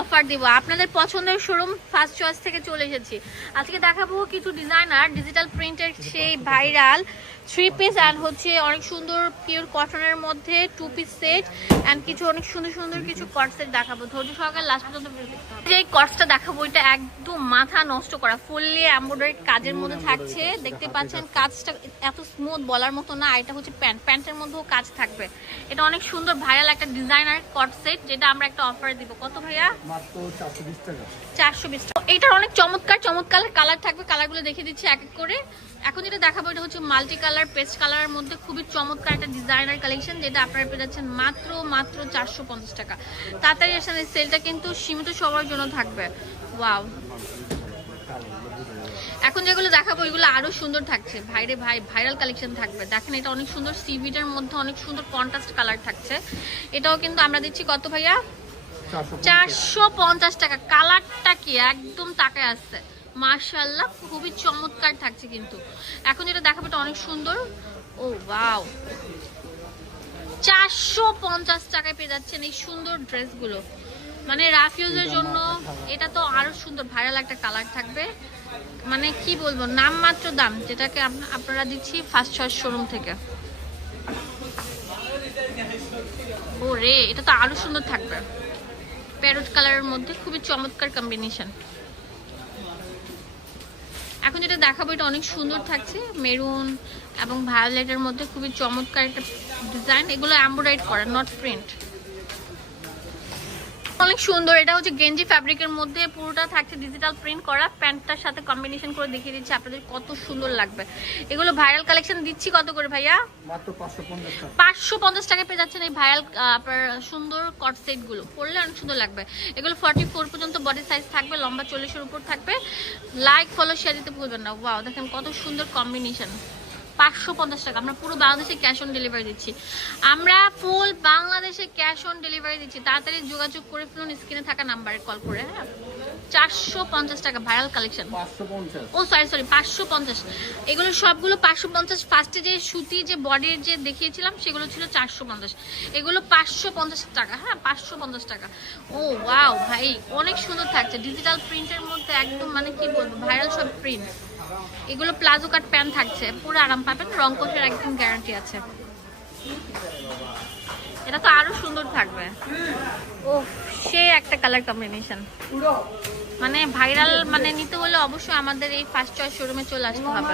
Offer দিব। আপনাদের পছন্দের শোরুম ফার্স্ট চয়েস থেকে চলে এসেছি। আজকে দেখাবো কিছু ডিজাইনার ডিজিটাল প্রিন্টের সেই ভাইরাল থ্রি পিস অ্যান্ড হচ্ছে অনেক সুন্দর পিওর কটনের মধ্যে টু পিস সেট অ্যান্ড কিছু অনেক সুন্দর সুন্দর কিছু কট সেট দেখাবো। ধৈর্য সহকারে লাস্ট পর্যন্ত। যে কটসটা দেখাবো এটা একদম মাথা নষ্ট করা ফুললি এমব্রয়ডারি কাজের মধ্যে থাকছে। দেখতে পাচ্ছেন কাজটা এত স্মুথ বলার মতো না এটা হচ্ছে প্যান্ট প্যান্টের মধ্যেও কাজ থাকবে। এটা অনেক সুন্দর ভাইরাল একটা ডিজাইনার কট সেট যেটা আমরা একটা অফারে দিব। কত ভাইয়া? টাকা। চমৎকার চমৎকার কালার থাকবে, কালারগুলো দিচ্ছি এক করে। এখন যেটা দেখাবো এটা হচ্ছে মাল্টি কালার পেস্ট কালারের মধ্যে খুবই চমৎকার একটা ডিজাইনার কালেকশন যেটা পেয়ে যাচ্ছেন মাত্র মাত্র চারশো পঞ্চাশ টাকা। তাড়াতাড়ি কিন্তু সীমিত সবার জন্য থাকবে। এখন যেগুলো দেখাবো ওইগুলো আরও সুন্দর থাকছে। ভাইরে ভাই ভাইরাল কালেকশন থাকবে। দেখেন, এটা অনেক সুন্দর সিভিডের মধ্যে অনেক সুন্দর কন্ট্রাস্ট কালার থাকছে। এটাও কিন্তু আমরা দিচ্ছি কত ভাইয়া? চারশো পঞ্চাশ। টাকা। কালারটা কি? একদম তাকায় আসছে। মার্শাল্লাহ খুবই চমৎকার থাকছে কিন্তু। এখন যেটা দেখাবো এটা অনেক সুন্দর। ও ওয়াও। চারশো পঞ্চাশ টাকায় পেয়ে যাচ্ছেন এই সুন্দর ড্রেসগুলো। মানে রাফিউজের জন্য এটা তো আরও সুন্দর ভাইরাল একটা কালার থাকবে। মানে কি বলব নামমাত্র দাম যেটাকে আপনারা দিচ্ছি ফার্স্ট চয়েস শোরুম থেকে। ও রে এটা তো আরও সুন্দর থাকবে। প্যারোট কালারের মধ্যে খুবই চমৎকার কম্বিনেশন এখন যেটা দেখাবো, এটা অনেক সুন্দর থাকছে মেরুন এবং ভায়োলেটের মধ্যে খুবই চমৎকার একটা ডিজাইন এগুলো এমব্রয়ডারি করা নট প্রিন্ট অনেক সুন্দর। এটা হচ্ছে গেঞ্জি ফ্যাব্রিকের মধ্যে পুরোটা থাকছে ডিজিটাল প্রিন্ট করা। প্যান্টটার সাথে কম্বিনেশন করে দেখিয়ে দিচ্ছি আপনাদের কত সুন্দর লাগবে। এগুলো ভাইরাল কালেকশন দিচ্ছি কত করে ভাইয়া? পাঁচশো পঞ্চাশ টাকা। পেয়ে যাচ্ছেন এই ভাইরাল আপনার সুন্দর কট সেটগুলো। পরলে অনেক সুন্দর লাগবে। এগুলো ফর্টি ফোর পর্যন্ত বডি সাইজ থাকবে লম্বা চল্লিশের উপর থাকবে। লাইক ফলো শেয়ার দিতে ভুলবেন না। ওয়াও দেখেন কত সুন্দর কম্বিনেশন পাঁচশো পঞ্চাশ টাকা। আমরা পুরো বাংলাদেশে ক্যাশ অন ডেলিভারি দিচ্ছি। আমরা ফুল বাংলাদেশে ক্যাশ অন ডেলিভারি দিচ্ছি। তাড়াতাড়ি যোগাযোগ করে ফেলুন স্ক্রিনে থাকা নাম্বারে কল করে হ্যাঁ? চারশো পঞ্চাশ টাকা ভাইরাল কালেকশন ও সরি সরি পাঁচশো পঞ্চাশ। এগুলো সবগুলো পাঁচশো পঞ্চাশ। ফার্স্টে যে সুতি যে বডির যে দেখিয়েছিলাম সেগুলো ছিল চারশো পঞ্চাশ। এগুলো পাঁচশো পঞ্চাশ টাকা হ্যাঁ? পাঁচশো পঞ্চাশ টাকা। ও ওয়াও ভাই অনেক সুন্দর থাকছে। ডিজিটাল প্রিন্টের মধ্যে একদম মানে কি বলব ভাইরাল সব প্রিন্ট এগুলো প্লাজো কাট প্যান্ট থাকছে। পুরো আরাম পাবেন, রং কোষের একদম গ্যারান্টি আছে। এটা তো আরও সুন্দর থাকবে। ও সে একটা কালার কম্বিনেশন মানে ভাইরাল মানে নিতে হলে অবশ্যই আমাদের এই ফার্স্ট চয়েস শোরুমে চলে আসতে হবে।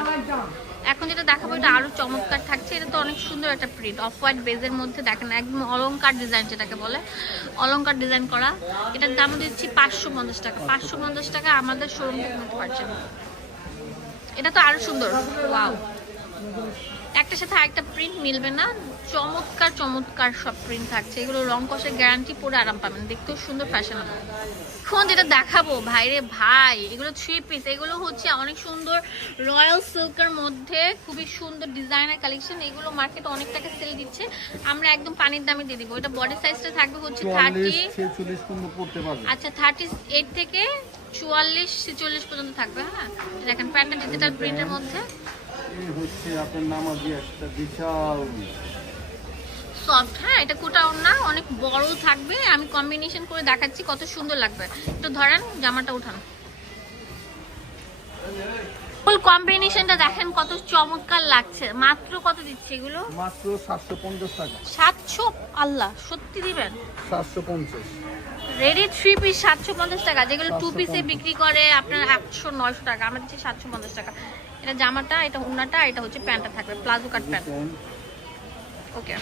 এখন যেটা দেখাবো, এটা আরও চমৎকার থাকছে। এটা তো অনেক সুন্দর একটা প্রিন্ট অফ হোয়াইট বেজের মধ্যে দেখেন, একদম অলংকার ডিজাইন যেটাকে বলে। অলংকার ডিজাইন করা। এটার দাম দিচ্ছি পাঁচশো পঞ্চাশ টাকা। পাঁচশো পঞ্চাশ টাকা আমাদের শোরুম থেকে নিতে পারছেন। এটা তো আরও সুন্দর। ওয়াও। একটার সাথে আরেকটা প্রিন্ট মিলবে না। চমৎকার চমৎকার সব প্রিন্ট থাকছে। এগুলো রং কষের গ্যারান্টি পরে আরাম পাবেন। দেখতেও সুন্দর ফ্যাশন এখন যেটা দেখাবো ভাইরে ভাই এগুলো থ্রি পিস এগুলো হচ্ছে অনেক সুন্দর রয়্যাল সিল্কের মধ্যে খুবই সুন্দর ডিজাইনার কালেকশন এগুলো মার্কেটে অনেক টাকা সেল দিচ্ছে। আমরা একদম পানির দামে দিয়ে দিব। এটা বডি সাইজটা থাকবে হচ্ছে থার্টি আচ্ছা থার্টি এইট থেকে চুয়াল্লিশ ছেচল্লিশ পর্যন্ত থাকবে হ্যাঁ? দেখেন প্যান্টটা ডিজিটাল প্রিন্টের মধ্যে। হচ্ছে আপনার নামাজি একটা বিশাল। সফট হ্যাঁ? এটা কোটা না অনেক বড় থাকবে। আমি কম্বিনেশন করে দেখাচ্ছি কত সুন্দর লাগবে। একটু ধরেন জামাটা উঠান। কম্বিনেশনটা দেখেন কত চমৎকার লাগছে। মাত্র কত দিচ্ছে এগুলো? মাত্র সাতশো পঞ্চাশ টাকা। সাতশো? আল্লাহ সত্যি দিবেন? সাতশো পঞ্চাশ। রেডি থ্রি পিস সাতশো পঞ্চাশ টাকা যেগুলো টু পিসে বিক্রি করে আপনার একশো নয়শো টাকা আমরা দিচ্ছি সাতশো পঞ্চাশ টাকা। এটা জামাটা এটা উন্নাটা এটা হচ্ছে প্যান্টটা থাকবে প্লাজো কাট প্যান্ট। ওকে।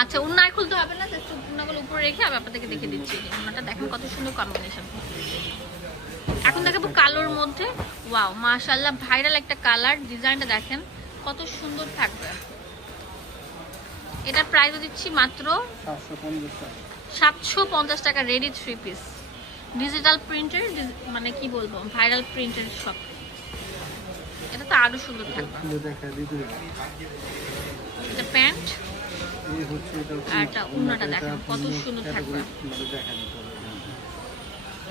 আচ্ছা উন্না আর খুলতে হবে না জাস্ট উন্নাগুলো উপরে রেখে আমি আপনাদেরকে দেখে দিচ্ছি। উন্নাটা দেখেন কত সুন্দর কম্বিনেশন এখন দেখাবো কালোর মধ্যে। ওয়াও মাশাআল্লাহ ভাইরাল একটা কালার ডিজাইনটা দেখেন কত সুন্দর থাকবে। এটার প্রাইসও দিচ্ছি মাত্র সাতশো পঞ্চাশ টাকা। রেডি থ্রি পিস ডিজিটাল প্রিন্টের মানে কি বলব ভাইরাল প্রিন্টের সব এটা তো আরও সুন্দর থাকবে এটা প্যান্ট আর এটা উন্নাটা দেখেন, কত সুন্দর থাকবে।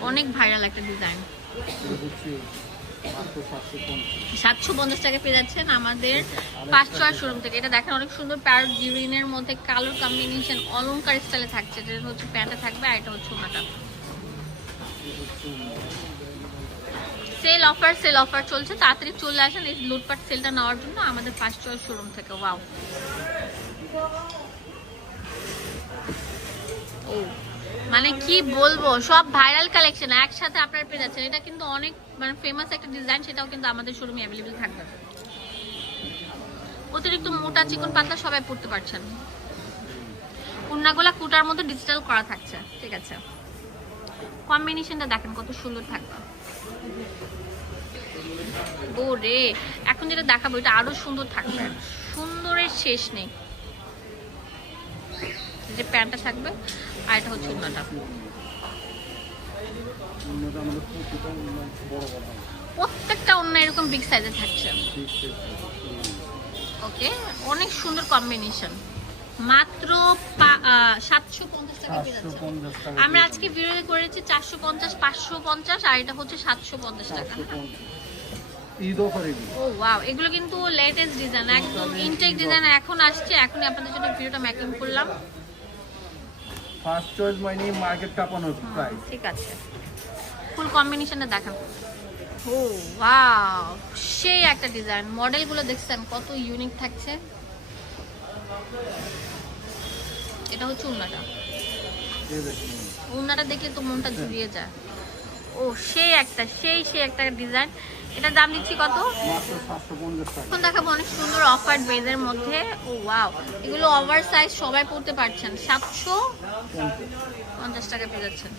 অনেক ভাইরাল একটা ডিজাইন। সাতশো পঞ্চাশ। টাকা পেয়ে যাচ্ছেন আমাদের পাঁচ ছয় শোরুম থেকে। এটা দেখেন অনেক সুন্দর প্যারট গ্রিনের মধ্যে কালোর কম্বিনেশন অলংকার স্টাইলে থাকছে। যেটা হচ্ছে প্যান্টে থাকবে আর এটা হচ্ছে ওনাটা সেল অফার সেল অফার চলছে। তাড়াতাড়ি চলে আসেন, এই লুটপাট সেলটা নেওয়ার জন্য আমাদের ফার্স্ট চয়েস শোরুম থেকে। ওয়াও ও মানে কি বলব? সব ভাইরাল কালেকশন একসাথে আপনারা পেয়ে যাচ্ছেন। এটা কিন্তু অনেক মানে ফেমাস একটা ডিজাইন সেটাও কিন্তু আমাদের শোরুমে অ্যাভেলেবেল থাকবে। অতিরিক্ত মোটা চিকন পাতলা সবাই পড়তে পারছেন। উন্নাগুলা কুটার মধ্যে ডিজিটাল করা থাকছে। ঠিক আছে। কম্বিনেশনটা দেখেন কত সুন্দর থাকবে। ও রে এখন যেটা দেখাবো এটা আরও সুন্দর থাকবে। সুন্দরের শেষ নেই। যে প্যান্টটা থাকবে আর এটা হচ্ছে উন্নাটা প্রত্যেকটা অন্য এরকম বিগ সাইজে থাকছে। ওকে অনেক সুন্দর কম্বিনেশন মাত্র সাতশো পঞ্চাশ টাকা আমরা আজকে ভিডিও করেছি চারশো পঞ্চাশ পাঁচশো পঞ্চাশ আর এটা হচ্ছে সাতশো পঞ্চাশ টাকা। ও ওয়াও এগুলো কিন্তু লেটেস্ট ডিজাইন একদম ইনটেক ডিজাইন এখন আসছে এখনই আপনাদের জন্য ভিডিওটা মেকিং করলাম। ফার্স্ট চয়েস মানে মার্কেট কাঁপানোর প্রাইস ঠিক আছে। ফুল কম্বিনেশনটা দেখান। ও ওয়াও সেই একটা ডিজাইন মডেলগুলো দেখছেন কত ইউনিক থাকছে। এটা হচ্ছে উন্নাটা। উন্নাটা দেখলে তো মনটা জুড়িয়ে যায়। ও সেই একটা সেই সেই একটা ডিজাইন এটার দাম দিচ্ছি কত? এখন দেখাবো অনেক সুন্দর অফার বেজের মধ্যে। ও ওয়াও এগুলো ওভার সাইজ সবাই পড়তে পারছেন। সাতশো পঞ্চাশ টাকা পেয়ে যাচ্ছেন।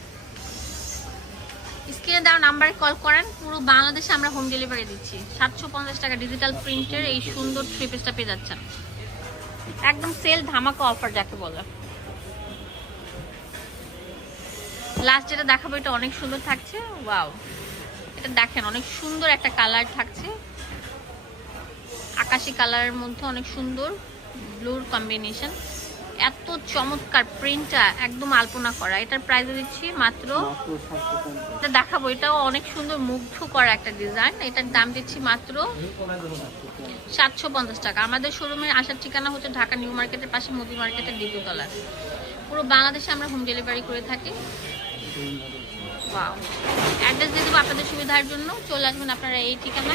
স্ক্রিনে দেওয়া নাম্বারে কল করেন। পুরো বাংলাদেশে আমরা হোম ডেলিভারি দিচ্ছি। সাতশো পঞ্চাশ টাকা ডিজিটাল প্রিন্টের এই সুন্দর থ্রি পিসটা পেয়ে যাচ্ছেন। একদম সেল ধামাকা অফার যাকে বলে। লাস্ট যেটা দেখাবো, এটা অনেক সুন্দর থাকছে। ওয়াও এটা দেখেন, অনেক সুন্দর একটা কালার থাকছে। আকাশি কালারের মধ্যে অনেক সুন্দর ব্লুর কম্বিনেশন এত চমৎকার প্রিন্টটা একদম আলপনা করা। এটার প্রাইস দিচ্ছি মাত্র এটা দেখাবো এটাও অনেক সুন্দর মুগ্ধ করা একটা ডিজাইন এটার দাম দিচ্ছি মাত্র সাতশো পঞ্চাশ টাকা। আমাদের শোরুমের আসার ঠিকানা হচ্ছে ঢাকা নিউ মার্কেটের পাশে মুদি মার্কেটের দ্বিতীয়তলা পুরো বাংলাদেশে আমরা হোম ডেলিভারি করে থাকি। অ্যাড্রেস দিয়ে দেবো আপনাদের সুবিধার জন্য। চলে আসবেন আপনারা এই ঠিকানা